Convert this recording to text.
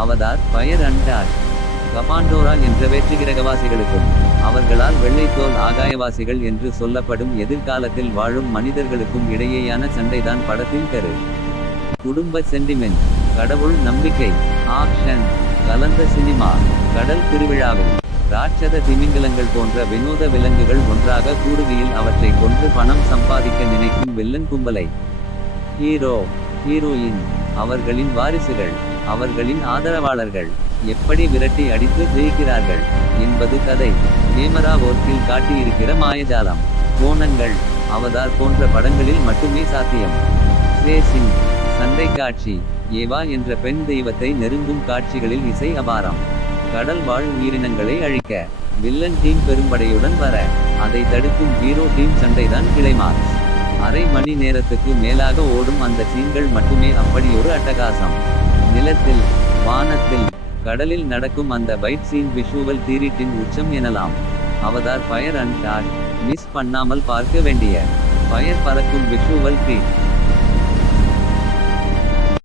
Avatar fire and ash. கமாண்டோரா என்ற வேற்றுகிரகவாசிகளுக்கும் அவர்களால் வெள்ளைத்தோல் ஆகாயவாசிகள் என்று சொல்லப்படும் எதிர்காலத்தில் வாழும் மனிதர்களுக்கும் இடையேயான சண்டைதான் படத்தின் கரு. குடும்ப சென்டிமெண்ட், கடவுள் நம்பிக்கை, ஆக்ஷன் கலந்த சினிமா. கடல் திருவிழாவில் ராட்சத திமிங்கலங்கள் போன்ற வினோத விலங்குகள் ஒன்றாக கூடுகையில் அவற்றை கொன்று பணம் சம்பாதிக்க நினைக்கும் வில்லன் கும்பலை ஹீரோ ஹீரோயின் அவர்களின் வாரிசுகள் அவர்களின் ஆதரவாளர்கள் எப்படி விரட்டி அடித்து ஜெயிக்கிறார்கள் என்பது கதை. கேமரா ஒர்க்கில் காட்டியிருக்கிற மாயஜாலம் கோணங்கள் அவதார் போன்ற படங்களில் மட்டுமே சாத்தியம். ரேசிங் சண்டை காட்சி, ஏவா என்ற பெண் தெய்வத்தை நெருங்கும் காட்சிகளில் இசை அபாரம். கடல் வாழ் உயிரினங்களை அழிக்க வில்லன் டீம் பெரும்படையுடன் வர அதை தடுக்கும் ஹீரோ டீம் சண்டைதான் கிளைமாக்ஸ். அரை மணி நேரத்துக்கு மேலாக ஓடும் அந்த சீன்கள் மட்டுமே அப்படியொரு அட்டகாசம். நிலத்தில், வானத்தில், கடலில் நடக்கும் அந்த பைட் சீன் விஷுவல் தீரீட்டின் உச்சம் எனலாம். Avatar fire and ash miss பண்ணாமல் பார்க்க வேண்டிய ஃபயர் பறக்கும் விஷுவல் ட்ரீட்.